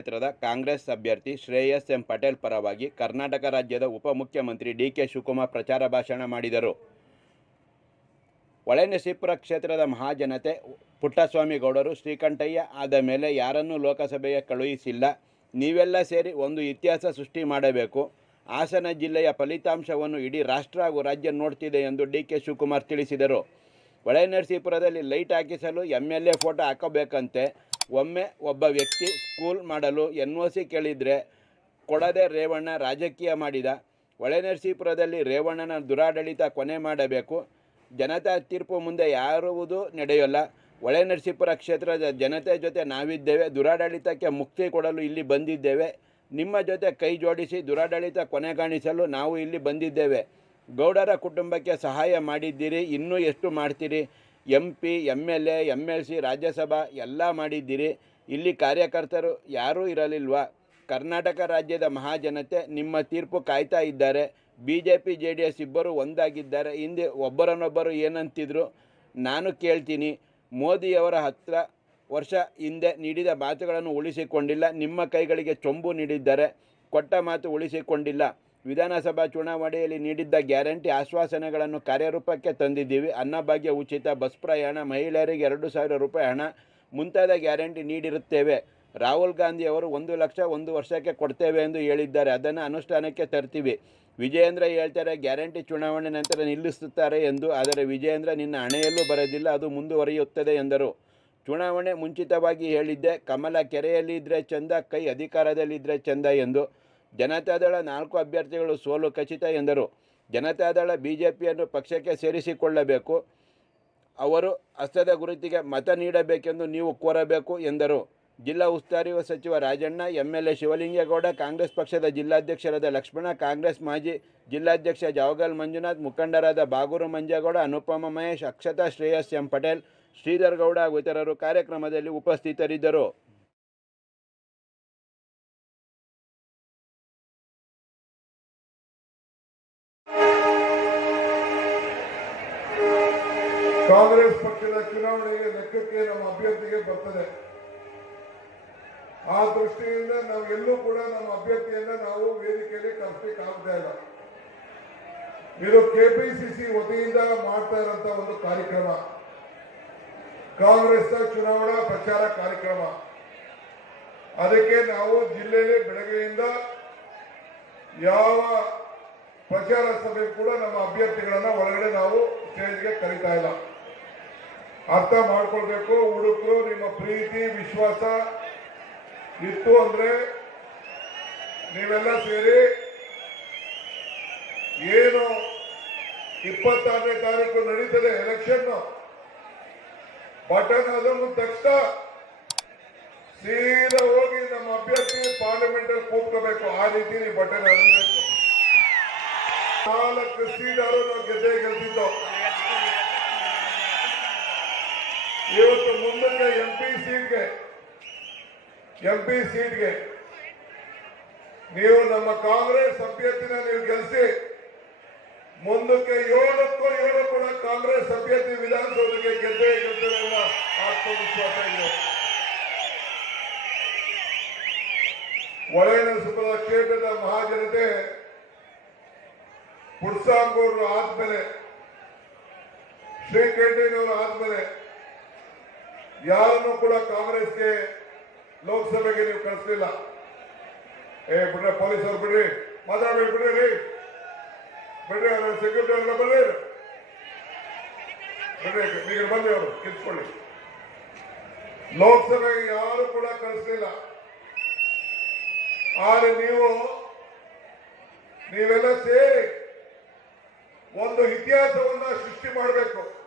ಕ್ಷೇತ್ರದ ಕಾಂಗ್ರೆಸ್ ಅಭ್ಯರ್ಥಿ ಶ್ರೇಯಸ್ ಎಂ ಪಟೇಲ್ ಪರವಾಗಿ ಕರ್ನಾಟಕ ರಾಜ್ಯದ ಉಪಮುಖ್ಯಮಂತ್ರಿ ಡಿ ಕೆ ಶಿವಕುಮಾರ್ ಪ್ರಚಾರ ಭಾಷಣ ಮಾಡಿದರು. ಹೊಳೆನರಸೀಪುರ ಕ್ಷೇತ್ರದ ಮಹಾಜನತೆ ಪುಟ್ಟಸ್ವಾಮಿ ಗೌಡರು ಶ್ರೀಕಂಠಯ್ಯ ಆದ ಮೇಲೆ ಯಾರನ್ನೂ ಲೋಕಸಭೆಗೆ ಕಳುಹಿಸಿಲ್ಲ. ನೀವೆಲ್ಲ ಸೇರಿ ಒಂದು ಇತಿಹಾಸ ಸೃಷ್ಟಿ ಮಾಡಬೇಕು. ಹಾಸನ ಜಿಲ್ಲೆಯ ಫಲಿತಾಂಶವನ್ನು ಇಡೀ ರಾಷ್ಟ್ರ ಹಾಗೂ ರಾಜ್ಯ ನೋಡ್ತಿದೆ ಎಂದು ಡಿ ಕೆ ಶಿವಕುಮಾರ್ ತಿಳಿಸಿದರು. ಹೊಳೆನರಸೀಪುರದಲ್ಲಿ ಲೈಟ್ ಹಾಕಿಸಲು ಎಂ ಎಲ್ ಎ ಫೋಟೋ ಹಾಕಬೇಕಂತೆ. ಒಮ್ಮೆ ಒಬ್ಬ ವ್ಯಕ್ತಿ ಸ್ಕೂಲ್ ಮಾಡಲು ಎನ್ ಒ ಸಿ ಕೇಳಿದರೆ ಕೊಡದೆ ರೇವಣ್ಣ ರಾಜಕೀಯ ಮಾಡಿದ. ಹೊಳೆನರಸೀಪುರದಲ್ಲಿ ರೇವಣ್ಣನ ದುರಾಡಳಿತ ಕೊನೆ ಮಾಡಬೇಕು. ಜನತಾ ತೀರ್ಪು ಮುಂದೆ ಯಾರುವುದು ನಡೆಯೋಲ್ಲ. ಹೊಳೆನರಸೀಪುರ ಕ್ಷೇತ್ರದ ಜನತೆ ಜೊತೆ ನಾವಿದ್ದೇವೆ. ದುರಾಡಳಿತಕ್ಕೆ ಮುಕ್ತಿ ಕೊಡಲು ಇಲ್ಲಿ ಬಂದಿದ್ದೇವೆ. ನಿಮ್ಮ ಜೊತೆ ಕೈ ಜೋಡಿಸಿ ದುರಾಡಳಿತ ಕೊನೆಗಾಣಿಸಲು ನಾವು ಇಲ್ಲಿ ಬಂದಿದ್ದೇವೆ. ಗೌಡರ ಕುಟುಂಬಕ್ಕೆ ಸಹಾಯ ಮಾಡಿದ್ದೀರಿ. ಇನ್ನೂ ಎಷ್ಟು ಮಾಡ್ತೀರಿ? M P M L A M L C Rajya Sabha ಎಲ್ಲ ಮಾಡಿದ್ದೀರಿ. ಇಲ್ಲಿ ಕಾರ್ಯಕರ್ತರು ಯಾರೂ ಇರಲಿಲ್ವಾ? ಕರ್ನಾಟಕ ರಾಜ್ಯದ ಮಹಾಜನತೆ ನಿಮ್ಮ ತೀರ್ಪು ಕಾಯ್ತಾ ಇದ್ದಾರೆ. B J P J D S ಇಬ್ಬರು ಒಂದಾಗಿದ್ದಾರೆ. ಹಿಂದೆ ಒಬ್ಬರನ್ನೊಬ್ಬರು ಏನಂತಿದ್ರು? ನಾನು ಕೇಳ್ತೀನಿ. ಮೋದಿಯವರ ಹತ್ರ ವರ್ಷ ಹಿಂದೆ ನೀಡಿದ ಮಾತುಗಳನ್ನು ಉಳಿಸಿಕೊಂಡಿಲ್ಲ. ನಿಮ್ಮ ಕೈಗಳಿಗೆ ಚೊಂಬು ನೀಡಿದ್ದಾರೆ. ಕೊಟ್ಟ ಮಾತು ಉಳಿಸಿಕೊಂಡಿಲ್ಲ. ವಿಧಾನಸಭಾ ಚುನಾವಣೆಯಲ್ಲಿ ನೀಡಿದ್ದ ಗ್ಯಾರಂಟಿ ಆಶ್ವಾಸನೆಗಳನ್ನು ಕಾರ್ಯರೂಪಕ್ಕೆ ತಂದಿದ್ದೀವಿ. ಅನ್ನಭಾಗ್ಯ ಉಚಿತ ಬಸ್ ಪ್ರಯಾಣ, ಮಹಿಳೆಯರಿಗೆ ಎರಡು ಸಾವಿರ ರೂಪಾಯಿ ಹಣ ಮುಂತಾದ ಗ್ಯಾರಂಟಿ ನೀಡಿರುತ್ತೇವೆ. ರಾಹುಲ್ ಗಾಂಧಿ ಅವರು ಒಂದು ಲಕ್ಷ ಒಂದು ವರ್ಷಕ್ಕೆ ಕೊಡ್ತೇವೆ ಎಂದು ಹೇಳಿದ್ದಾರೆ. ಅದನ್ನು ಅನುಷ್ಠಾನಕ್ಕೆ ತರ್ತೀವಿ. ವಿಜಯೇಂದ್ರ ಹೇಳ್ತಾರೆ, ಗ್ಯಾರಂಟಿ ಚುನಾವಣೆ ನಂತರ ನಿಲ್ಲಿಸುತ್ತಾರೆ ಎಂದು. ಆದರೆ ವಿಜಯೇಂದ್ರ ನಿನ್ನ ಹಣೆಯಲ್ಲೂ ಬರೋದಿಲ್ಲ, ಅದು ಮುಂದುವರಿಯುತ್ತದೆ ಎಂದರು. ಚುನಾವಣೆ ಮುಂಚಿತವಾಗಿ ಹೇಳಿದ್ದೆ, ಕಮಲ ಕೆರೆಯಲ್ಲಿ ಇದ್ದರೆ ಚಂದ, ಕೈ ಅಧಿಕಾರದಲ್ಲಿದ್ದರೆ ಚಂದ ಎಂದು. ಜನತಾದಳ ನಾಲ್ಕು ಅಭ್ಯರ್ಥಿಗಳು ಸೋಲು ಖಚಿತ ಎಂದರು. ಜನತಾದಳ ಬಿಜೆಪಿಯನ್ನು ಪಕ್ಷಕ್ಕೆ ಸೇರಿಸಿಕೊಳ್ಳಬೇಕು. ಅವರು ಹಸ್ತದ ಗುರುತಿಗೆ ಮತ ನೀಡಬೇಕೆಂದು ನೀವು ಕೋರಬೇಕು ಎಂದರು. ಜಿಲ್ಲಾ ಉಸ್ತುವಾರಿ ಸಚಿವ Rajanna M L A Shivalingegowda, Congress ಪಕ್ಷದ ಜಿಲ್ಲಾಧ್ಯಕ್ಷರಾದ ಲಕ್ಷ್ಮಣ, ಕಾಂಗ್ರೆಸ್ ಮಾಜಿ ಜಿಲ್ಲಾಧ್ಯಕ್ಷ ಜಾವಗಲ್ ಮಂಜುನಾಥ್, ಮುಖಂಡರಾದ ಬಾಗೂರು ಮಂಜೇಗೌಡ, ಅನುಪಮ ಮಹೇಶ್, ಅಕ್ಷತಾ ಶ್ರೇಯಸ್ ಎಂ ಪಟೇಲ್, ಶ್ರೀಧರ್ ಗೌಡ ಹಾಗೂ ಇತರರು ಕಾರ್ಯಕ್ರಮದಲ್ಲಿ ಉಪಸ್ಥಿತರಿದ್ದರು. ಕಾಂಗ್ರೆಸ್ ಪಕ್ಷದ ಚುನಾವಣೆಗೆ ಲೆಕ್ಕಕ್ಕೆ ನಮ್ಮ ಅಭ್ಯರ್ಥಿಗೆ ಬರ್ತದೆ. ಆ ದೃಷ್ಟಿಯಿಂದ ನಾವು ಎಲ್ಲೂ ಕೂಡ ನಮ್ಮ ಅಭ್ಯರ್ಥಿಯನ್ನ ನಾವು ವೇದಿಕೆಯಲ್ಲಿ ಕರೆಸ್ಲಿಕ್ಕೆ ಆಗ್ತಾ ಇಲ್ಲ. ಇದು ಕೆಪಿಸಿಸಿ ವತಿಯಿಂದ ಮಾಡ್ತಾ ಇರೋಂತ ಒಂದು ಕಾರ್ಯಕ್ರಮ. ಕಾಂಗ್ರೆಸ್ನ ಚುನಾವಣಾ ಪ್ರಚಾರ ಕಾರ್ಯಕ್ರಮ. ಅದಕ್ಕೆ ನಾವು ಜಿಲ್ಲೆಯಲ್ಲಿ ಬೆಳಗ್ಗೆಯಿಂದ ಯಾವ ಪ್ರಚಾರ ಸಭೆ ಕೂಡ ನಮ್ಮ ಅಭ್ಯರ್ಥಿಗಳನ್ನ ಒಳಗಡೆ ನಾವು ಸ್ಟೇಜ್ಗೆ ಕರೀತಾ ಇಲ್ಲ. ಅರ್ಥ ಮಾಡ್ಕೊಳ್ಬೇಕು ಹುಡುಕು ನಿಮ್ಮ ಪ್ರೀತಿ, ವಿಶ್ವಾಸ ಇತ್ತು ಅಂದ್ರೆ ನೀವೆಲ್ಲ ಸೇರಿ ಏನು ಇಪ್ಪತ್ತಾರನೇ ತಾರೀಕು ನಡೀತದೆ ಎಲೆಕ್ಷನ್ ಬಟನ್ ಅದನ್ನು ತಕ್ಷಣ ಸೀದಾ ಹೋಗಿ ನಮ್ಮ ಅಭ್ಯರ್ಥಿ ಪಾರ್ಲಿಮೆಂಟ್ ಅಲ್ಲಿ ಕೂತ್ಕೋಬೇಕು. ಆ ರೀತಿ ಬಟನ್ ಅದಬೇಕು ನಾಲ್ಕು ಸೀಟ್ ನಾವು ಗೆದ್ದೆ ಗೆಲ್ತಿದ್ದೋ. ಇವತ್ತು ಮುಂದಕ್ಕೆ ಎಂ ಪಿ ಸೀಟ್ಗೆ ಎಂ ಪಿ ಸೀಟ್ಗೆ ನೀವು ನಮ್ಮ ಕಾಂಗ್ರೆಸ್ ಅಭ್ಯರ್ಥಿನ ನೀವು ಗೆಲ್ಲಿಸಿ ಮುಂದಕ್ಕೆ ಏಳಕ್ಕೂ ಏಳು ಕೂಡ ಕಾಂಗ್ರೆಸ್ ಅಭ್ಯರ್ಥಿ ವಿಧಾನಸೌಧಕ್ಕೆ ಗೆದ್ದೇ ಗೆದ್ದರೆ ಆತ್ಮವಿಶ್ವಾಸ ಇದೆ. ಸುಪದ ಕ್ಷೇತ್ರದ ಮಹಾಜನತೆ ಪುಡ್ಸಾಂಗೂರು ಆದ್ಮೇಲೆ ಶ್ರೀಕಂಠಿನವರು ಆದ್ಮೇಲೆ ಯಾರನ್ನು ಕೂಡ ಕಾಂಗ್ರೆಸ್ಗೆ ಲೋಕಸಭೆಗೆ ನೀವು ಕಳಿಸ್ಲಿಲ್ಲ. ಏ, ಬಿಡ್ರೆ, ಪೊಲೀಸರು ಬಿಡ್ರಿ, ಮಾತಾಡ್ಬೇಡಿ, ಬಿಡ್ರಿ ಬಿಡ್ರಿ ಅವ್ರ ಸೆಕ್ಯೂರಿಟಿ ಅವ್ರನ್ನ ಬರ್ರಿ ಬಿಡ್ರಿ, ಈಗ ಬನ್ನಿ ಅವರು, ಕಿತ್ಕೊಳ್ಳಿ. ಲೋಕಸಭೆಗೆ ಯಾರು ಕೂಡ ಕಳಿಸ್ಲಿಲ್ಲ. ಆದ್ರೆ ನೀವು, ನೀವೆಲ್ಲ ಸೇರಿ ಒಂದು ಇತಿಹಾಸವನ್ನ ಸೃಷ್ಟಿ ಮಾಡಬೇಕು.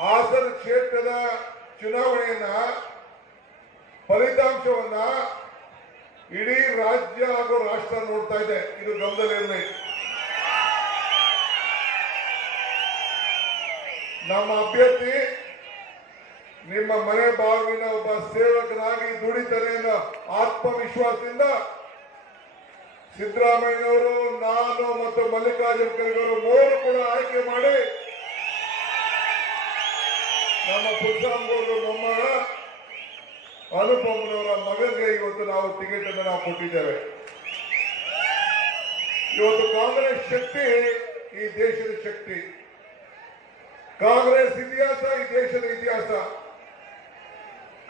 ಹಾಸನ ಕ್ಷೇತ್ರದ ಚುನಾವಣೆಯನ್ನ, ಫಲಿತಾಂಶವನ್ನ ಇಡೀ ರಾಜ್ಯ ಹಾಗೂ ರಾಷ್ಟ್ರ ನೋಡ್ತಾ ಇದೆ. ಇದು ಗಮನದಲ್ಲಿರಲಿ ನಮ್ಮ ಅಭ್ಯರ್ಥಿ ನಿಮ್ಮ ಮನೆ ಬಾಗಿನ ಒಬ್ಬ ಸೇವಕನಾಗಿ ದುಡಿತಾರೆ ಅನ್ನೋ ಆತ್ಮವಿಶ್ವಾಸದಿಂದ ಸಿದ್ದರಾಮಯ್ಯನವರು, ನಾನು ಮತ್ತು ಮಲ್ಲಿಕಾರ್ಜುನ ಖರ್ಗೆ ಅವರು ಮೂರು ಕೂಡ ಆಯ್ಕೆ ಮಾಡಿ ನಮ್ಮ ಪುಟ್ಟಂಬೂರು ಮೊಮ್ಮಗ ಅನುಪಮನವರ ಮಗನಿಗೆ ಇವತ್ತು ನಾವು ಟಿಕೆಟ್ ಅನ್ನು ನಾವು ಕೊಟ್ಟಿದ್ದೇವೆ. ಇವತ್ತು ಕಾಂಗ್ರೆಸ್ ಶಕ್ತಿ ಈ ದೇಶದ ಶಕ್ತಿ. ಕಾಂಗ್ರೆಸ್ ಇತಿಹಾಸ ಈ ದೇಶದ ಇತಿಹಾಸ.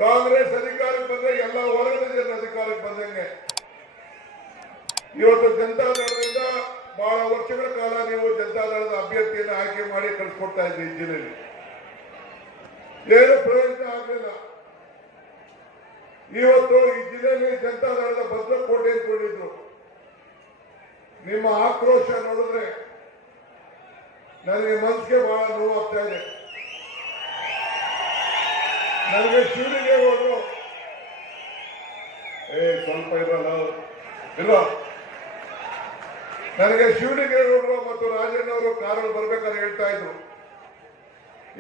ಕಾಂಗ್ರೆಸ್ ಅಧಿಕಾರಕ್ಕೆ ಬಂದ್ರೆ ಎಲ್ಲ ವರ್ಗದ ಜನ ಅಧಿಕಾರಕ್ಕೆ ಬಂದಂಗೆ. ಇವತ್ತು ಜನತಾದಳದಿಂದ ಬಹಳ ವರ್ಷಗಳ ಕಾಲ ನೀವು ಜನತಾದಳದ ಅಭ್ಯರ್ಥಿಯನ್ನು ಆಯ್ಕೆ ಮಾಡಿ ಕಳಿಸ್ಕೊಡ್ತಾ ಇದ್ದೀವಿ ಜಿಲ್ಲೆಯಲ್ಲಿ. ಏನು ಪ್ರಯೋಜನ ಆಗಲಿಲ್ಲ. ಇವತ್ತು ಈ ಜಿಲ್ಲೆಯಲ್ಲಿ ಜನತಾದಳದ ಭದ್ರಕೋಟೆ ಅಂದ್ಕೊಂಡಿದ್ರು. ನಿಮ್ಮ ಆಕ್ರೋಶ ನೋಡಿದ್ರೆ ನನಗೆ ಮನಸ್ಸಿಗೆ ಬಹಳ ನೋವಾಗ್ತಾ ಇದೆ. ನನಗೆ ಶಿವನಿಗೆ ಹೋದ್ರು. ಏ, ಸ್ವಲ್ಪ ಇರಲ್ಲ. ಇಲ್ಲ ನನಗೆ ಶಿವನಿಗೇಗೌಡರು ಮತ್ತು ರಾಜಣ್ಣವರು ಕಾರಲ್ಲಿ ಬರ್ಬೇಕಾದ್ರೆ ಹೇಳ್ತಾ ಇದ್ರು.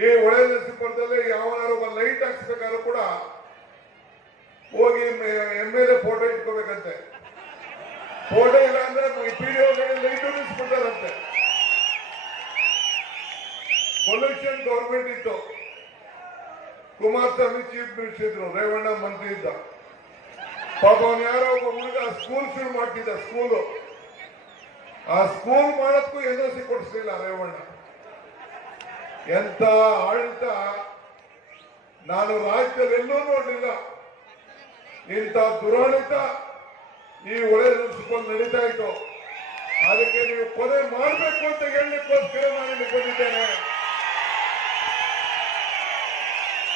ಈ ಒಳ್ಳೆಯ ನರಸೀಪುರದಲ್ಲಿ ಯಾವನಾರು ಒಂದು ಲೈಟ್ ಹಾಕ್ಸ್ಬೇಕಾದ್ರೂ ಕೂಡ ಹೋಗಿ ಎಂ ಎಲ್ ಎ ಫೋಟೋ ಇಟ್ಕೋಬೇಕಂತೆ. ಫೋಟೋ ಇಲ್ಲ ಅಂದ್ರೆ ಪಿ ಡಿ ಲೈಟ್ ನಿಲ್ಸ್ಬಿಡ್ತಾರಂತೆ ಪೊಲ್ಯೂಷನ್ ಗೌರ್ಮೆಂಟ್ ಇತ್ತು. ಕುಮಾರಸ್ವಾಮಿ ಚೀಫ್ ಮಿನಿಸ್ಟರ್ ಇದ್ರು, ರೇವಣ್ಣ ಮಂತ್ರಿ ಇದ್ದ. ಪಾಪ ಅವನು ಯಾರೋ ಒಬ್ಬ ಹುಡುಗ ಸ್ಕೂಲ್ ಶುರು ಮಾಡ್ತಿದ್ದ ಸ್ಕೂಲು ಆ ಸ್ಕೂಲ್ ಮಾಡೋದಕ್ಕೂ ಎನ್ ಸಿ ಕೊಡಿಸ್ಲಿಲ್ಲ ರೇವಣ್ಣ. ಎಂತ ಆಡಳಿತ ನಾನು ರಾಜ್ಯದಲ್ಲಿ ಎಲ್ಲೂ ನೋಡಲಿಲ್ಲ. ಇಂಥ ದುರಾಡಳಿತ ಈ ಒಳ್ಳೆ ರೂಪಿಸಿಕೊಂಡು ನಡೀತಾ ಇತ್ತು. ಅದಕ್ಕೆ ನೀವು ಕೊನೆ ಮಾಡಬೇಕು ಅಂತ ಹೇಳಲಿಕ್ಕೋಸ್ಕರ ನಾನು ಬಂದಿದ್ದೇನೆ.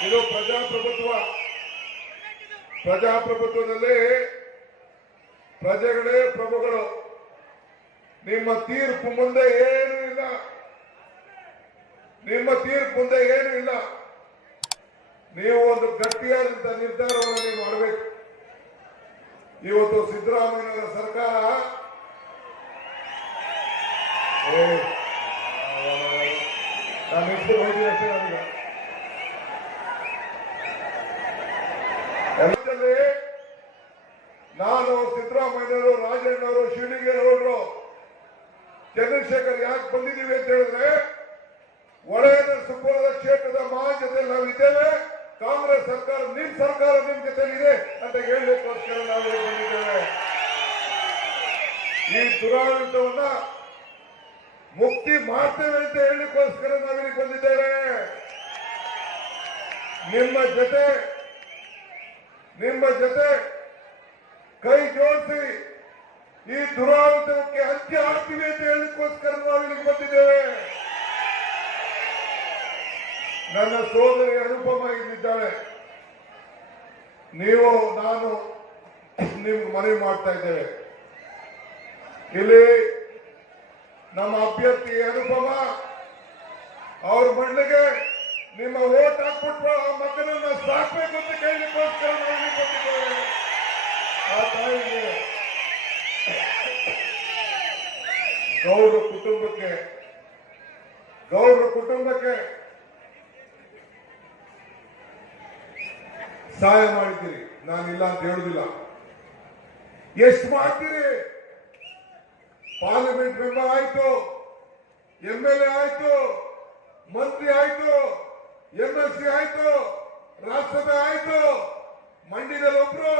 ಇದು ಪ್ರಜಾಪ್ರಭುತ್ವ. ಪ್ರಜಾಪ್ರಭುತ್ವದಲ್ಲಿ ಪ್ರಜೆಗಳೇ ಪ್ರಭುಗಳು. ನಿಮ್ಮ ತೀರ್ಪು ಮುಂದೆ ಏನೂ ಇಲ್ಲ. ನಿಮ್ಮ ತೀರ್ಪು ಮುಂದೆ ಏನು ಇಲ್ಲ ನೀವು ಒಂದು ಗಟ್ಟಿಯಾದಂತ ನಿರ್ಧಾರವನ್ನು ನೀವು ಮಾಡಬೇಕು ಇವತ್ತು ಸಿದ್ದರಾಮಯ್ಯ ಸರ್ಕಾರ ನಾನು ಎಷ್ಟು ಹೋಗಿ ಅಷ್ಟೇ ನನಗೆ ಎಲ್ಲದಲ್ಲಿ ನಾನು ಸಿದ್ದರಾಮಯ್ಯನವರು ರಾಜಣ್ಣವರು ಶಿವಲಿಂಗೇಗೌಡರು ಚಂದ್ರಶೇಖರ್ ಯಾಕೆ ಬಂದಿದ್ದೀವಿ ಅಂತ ಹೇಳಿದ್ರೆ ಒಡೆಯದ ಕ್ಷೇತ್ರದ ಕ್ಷೇತ್ರದ ನಾವು ನಾವಿದ್ದೇವೆ. ಕಾಂಗ್ರೆಸ್ ಸರ್ಕಾರ, ನಿಮ್ ಸರ್ಕಾರ ನಿಮ್ ಜೊತೆಲಿದೆ ಅಂತ ಹೇಳಲಿಕ್ಕೋಸ್ಕರ ನಾವು ಬಂದಿದ್ದೇವೆ. ಈ ದುರಾಡಳಿತವನ್ನ ಮುಕ್ತಿ ಮಾಡ್ತೇವೆ ಅಂತ ಹೇಳಲಿಕ್ಕೋಸ್ಕರ ನಾವಿಲ್ಲಿ ಬಂದಿದ್ದೇವೆ. ನಿಮ್ಮ ಜೊತೆ ನಿಮ್ಮ ಜೊತೆ ಕೈ ಜೋಡಿಸಿ ಈ ದುರಾಡಳಿತಕ್ಕೆ ಅಂತ್ಯ ಹಾಕ್ತೀವಿ ಅಂತ ಹೇಳಲಿಕ್ಕೋಸ್ಕರ ನಾವು ಇಲ್ಲಿಗೆ ಬಂದಿದ್ದೇವೆ. ನನ್ನ ಸೋದರಿ ಅನುಪಮ ಇಲ್ಲಿದ್ದಾಳೆ. ನೀವು, ನಾನು ನಿಮ್ಗೆ ಮನವಿ ಮಾಡ್ತಾ ಇದ್ದೇವೆ. ಇಲ್ಲಿ ನಮ್ಮ ಅಭ್ಯರ್ಥಿ ಅನುಪಮ ಅವ್ರ ಮಣ್ಣಿಗೆ ನಿಮ್ಮ ಓಟ್ ಹಾಕ್ಬಿಟ್ರು, ಆ ಮಕ್ಕಳನ್ನ ಸಾಕ್ಬೇಕು ಅಂತ ಕೇಳಿಕೋಸ್ಕರ ಆ ತಾಯಿಗೆ ಗೌಡ್ರ ಕುಟುಂಬಕ್ಕೆ ಗೌಡ್ರ ಕುಟುಂಬಕ್ಕೆ ಸಹಾಯ ಮಾಡಿದ್ದೀರಿ. ನಾನಿಲ್ಲ ಅಂತ ಹೇಳುದಿಲ್ಲ. ಎಷ್ಟು ಮಾಡ್ತೀರಿ? ಪಾರ್ಲಿಮೆಂಟ್ ಮೆಂಬರ್ ಆಯ್ತು ಎಂ ಎಲ್ ಎ ಆಯ್ತು, ಮಂತ್ರಿ ಆಯ್ತು ಎಂ ಎಲ್ ಸಿ ಆಯ್ತು, ರಾಜ್ಯಸಭೆ ಆಯ್ತು, ಮಂಡ್ಯದಲ್ಲಿ ಒಬ್ರು,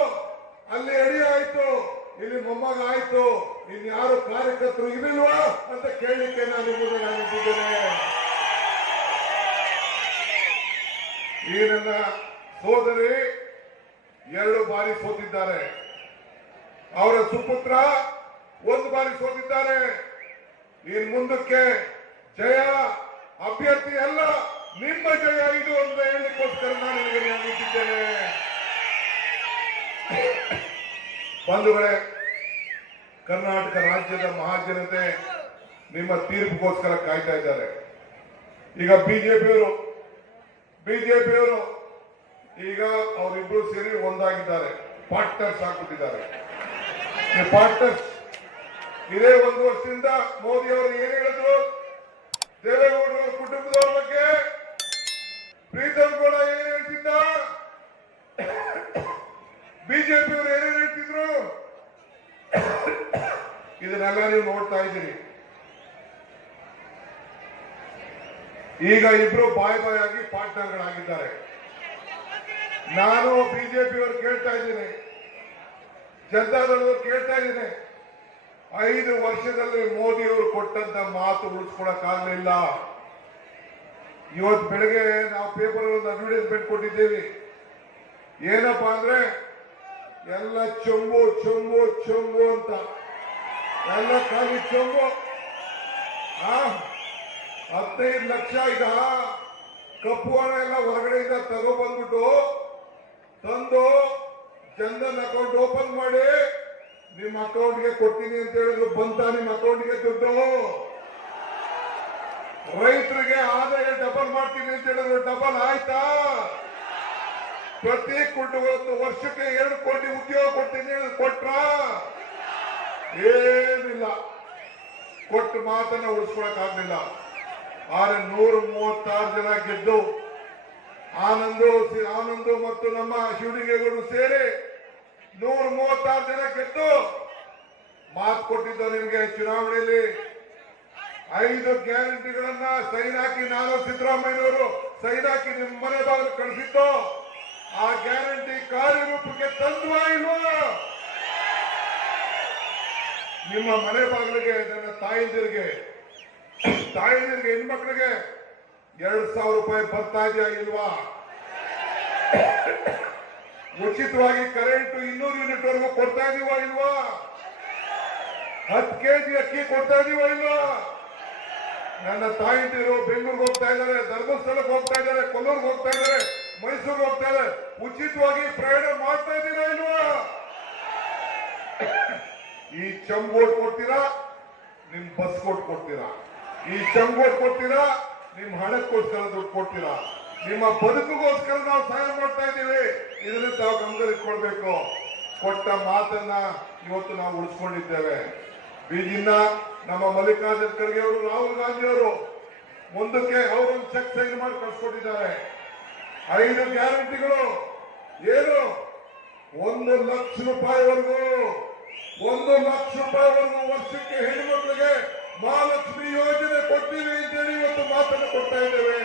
ಅಲ್ಲಿ ಅಡಿ ಆಯ್ತು, ಇಲ್ಲಿ ಮೊಮ್ಮಗ ಆಯ್ತು ಇನ್ಯಾರು ಕಾರ್ಯಕರ್ತರು ಇರಲ್ವಾ ಅಂತ ಕೇಳಲಿಕ್ಕೆ ನಾನು ನಿಮ್ಮನ್ನು ನಾನು ಇಟ್ಟಿದ್ದೇನೆ ಈ ನನ್ನ ಸೋದರಿ ಎರಡು ಬಾರಿ ಸೋತಿದ್ದಾರೆ. ಅವರ ಸುಪುತ್ರ ಒಂದು ಬಾರಿ ಸೋತಿದ್ದಾರೆ. ಇನ್ ಮುಂದಕ್ಕೆ ಜಯ, ಅಭ್ಯರ್ಥಿ ಅಲ್ಲ ನಿಮ್ಮ ಜಯ ಇದು ಅಂತ ಹೇಳಿಕೋಸ್ಕರ ನಾನು ನಿಮಗೆ ನಿಂತಿದ್ದೇನೆ ಬಂಧುಗಳೇ, ಕರ್ನಾಟಕ ರಾಜ್ಯದ ಮಹಾಜನತೆ ನಿಮ್ಮ ತೀರ್ಪಿಗೋಸ್ಕರ ಕಾಯ್ತಾ ಇದ್ದಾರೆ. ಈಗ ಬಿಜೆಪಿಯವರು ಬಿಜೆಪಿಯವರು ಈಗ ಅವರಿಬ್ರು ಸೇರಿ ಒಂದಾಗಿದ್ದಾರೆ. ಪಾರ್ಟ್ನರ್ಸ್ ಈ ಪಾರ್ಟ್ನರ್ಸ್ ಇದೇ ಒಂದು ವರ್ಷದಿಂದ ಮೋದಿ ಅವರು ಏನ್ ಹೇಳಿದ್ರು? ದೇವೇಗೌಡರ ಕುಟುಂಬದವ್ರ ಬಗ್ಗೆ ಪ್ರೀತಮ್ ಗೌಡ ಏನ್ ಹೇಳ್ತಿದ್ದ? ಬಿಜೆಪಿಯವರು ಏನೇನ್ ಹೇಳ್ತಿದ್ರು? ಇದನ್ನೆಲ್ಲ ನೀವು ನೋಡ್ತಾ ಇದ್ದೀರಿ. ಈಗ ಇಬ್ರು ಬಾಯ್ ಬಾಯ್ ಆಗಿ ಪಾರ್ಟ್ನರ್ಗಳಾಗಿದ್ದಾರೆ ನಾನು ಬಿಜೆಪಿಯವರು ಕೇಳ್ತಾ ಇದ್ದೀನಿ. ಜನತಾದಳವರು ಕೇಳ್ತಾ ಇದ್ದೀನಿ. ಐದು ವರ್ಷದಲ್ಲಿ ಮೋದಿಯವರು ಕೊಟ್ಟಂತ ಮಾತು ಉಳಿಸ್ಕೊಳಕ್ಕಾಗಲಿಲ್ಲ ಇವತ್ತು ಬೆಳಗ್ಗೆ ನಾವು ಪೇಪರ್ ಒಂದು ಅಡ್ವರ್ಟೈಸ್ಮೆಂಟ್ ಕೊಟ್ಟಿದ್ದೇವೆ. ಏನಪ್ಪಾ ಅಂದ್ರೆ, ಎಲ್ಲ ಚೊಂಬು ಚೊಂಬು ಚೊಂಬು ಅಂತ. ಎಲ್ಲ ಖಾಲಿ ಚೊಂಬು. ಹದಿನೈದು ಲಕ್ಷ ಈಗ ಕಪ್ಪು ಹಣ ಎಲ್ಲ ಹೊರಗಡೆಯಿಂದ ತಗೊಬಂದ್ಬಿಟ್ಟು ತಂದು ಜನಧನ್ ಅಕೌಂಟ್ ಓಪನ್ ಮಾಡಿ, ನಿಮ್ಮ ಅಕೌಂಟ್ಗೆ ಕೊಡ್ತೀನಿ ಅಂತ ಹೇಳಿದ್ರು ಬಂತ, ನಿಮ್ಮ ಅಕೌಂಟ್ಗೆ ದುಡ್ಡು. ರೈತರಿಗೆ ಆದಾಯ ಡಬಲ್ ಮಾಡ್ತೀನಿ ಅಂತ ಹೇಳಿದ್ರು ಡಬಲ್ ಆಯ್ತಾ? ಪ್ರತಿ ಕುಟುಂಬ ವರ್ಷಕ್ಕೆ ಎರಡು ಕೋಟಿ ಉದ್ಯೋಗ ಕೊಡ್ತೀನಿ ಕೊಟ್ರ? ಏನಿಲ್ಲ. ಕೊಟ್ಟು ಮಾತನ್ನ ಉಳಿಸ್ಕೊಳಕ್ ಆಗ್ಲಿಲ್ಲ. ಆದ್ರೆ ನೂರ ಮೂವತ್ತಾರು ಜನ ಗೆದ್ದು ಆನಂದು ಆನಂದು ಮತ್ತು ನಮ್ಮ ಶಿವಲಿಂಗೇಗೌಡರು ಸೇರಿ ನೂರ ಮೂವತ್ತಾರು ಜನ ಗೆದ್ದು ಮಾತು ಕೊಟ್ಟಿದ್ದ ನಿಮಗೆ ಚುನಾವಣೆಯಲ್ಲಿ ಐದು ಗ್ಯಾರಂಟಿಗಳನ್ನ ಸೈನ್ ಹಾಕಿ ನಾನು ಸಿದ್ದರಾಮಯ್ಯನವರು ಸೈನ್ ಹಾಕಿ ನಿಮ್ಮ ಮನೆ ಬಾಗಿಲು ಕಳಿಸಿದ್ದು ಆ ಗ್ಯಾರಂಟಿ ಕಾರ್ಯರೂಪಕ್ಕೆ ಇಲ್ವಾ ನಿಮ್ಮ ಮನೆ ಬಾಗಿಲಿಗೆ ನನ್ನ ತಾಯಿಂದಿರಿಗೆ ತಾಯಿಂದಿರಿಗೆ, ಹೆಣ್ಮಕ್ಳಿಗೆ ಎರಡ್ ಸಾವಿರ ರೂಪಾಯಿ ಬರ್ತಾ ಇದೆಯಾ ಇಲ್ವಾ? ಉಚಿತವಾಗಿ ಕರೆಂಟ್ ಇನ್ನೂರು ಯೂನಿಟ್ ವರೆಗೂ ಕೊಡ್ತಾ ಇದೀವಾ ಇಲ್ವಾ? ಹತ್ತು ಕೆಜಿ ಅಕ್ಕಿ ಕೊಡ್ತಾ ಇದೀವಾ ಇಲ್ವಾ? ನನ್ನ ತಾಯಿಂದಿರು ಬೆಂಗಳೂರಿಗೆ ಹೋಗ್ತಾ ಇದ್ದಾರೆ, ಧರ್ಮಸ್ಥಳಕ್ಕೆ ಹೋಗ್ತಾ ಇದ್ದಾರೆ, ಕೊಲ್ಲೂರ್ಗೆ ಹೋಗ್ತಾ ಇದ್ದಾರೆ, ಮೈಸೂರಿಗೆ ಹೋಗ್ತಾ ಇದ್ದಾರೆ. ಉಚಿತವಾಗಿ ಪ್ರಯಾಣ ಮಾಡ್ತಾ ಇದ್ದೀರಾ ಇಲ್ವಾ? ಈ ಚಂಬೋಟ್ ಕೊಡ್ತೀರಾ? ನಿಮ್ ಬಸ್ ಕೊಟ್ ಕೊಡ್ತೀರಾ? ಈ ಚಂಬೋಟ್ ಕೊಡ್ತೀರಾ? ನಿಮ್ ಹಣಕ್ಕೋಸ್ಕರ ದುಡ್ಡು ಕೊಡ್ತೀರಾ? ನಿಮ್ಮ ಬದುಕುಗೋಸ್ಕರ ನಾವು ಸಹಾಯ ಮಾಡ್ತಾ ಇದ್ದೀವಿ. ಇದನ್ನು ತಾವು ಇಟ್ಕೊಳ್ಬೇಕು ಕೊಟ್ಟ ಮಾತನ್ನ ಇವತ್ತು ನಾವು ಉಳಿಸ್ಕೊಂಡಿದ್ದೇವೆ. ಬೀಜಿನ ನಮ್ಮ ಮಲ್ಲಿಕಾರ್ಜುನ್ ಖರ್ಗೆ ಅವರು, ರಾಹುಲ್ ಗಾಂಧಿ ಅವರು ಮುಂದಕ್ಕೆ ಅವರೊಂದು ಚೆಕ್ ಸೈನ್ ಮಾಡಿ ಕಳ್ಸಿಕೊಟ್ಟಿದ್ದಾರೆ. ಐದು ಗ್ಯಾರಂಟಿಗಳು. ಏನು? ಒಂದು ಲಕ್ಷ ರೂಪಾಯಿವರೆಗೂ, ಒಂದು ಲಕ್ಷ ರೂಪಾಯಿವರೆಗೂ ವರ್ಷಕ್ಕೆ ಹೆಣ್ಮಕ್ಳಿಗೆ ಮಹಾಲಕ್ಷ್ಮಿ ಯೋಜನೆ ಕೊಟ್ಟಿವಿ ಅಂತೇಳಿ ಇವತ್ತು ಮಾತನ್ನು ಕೊಡ್ತಾ ಇದ್ದೇವೆ.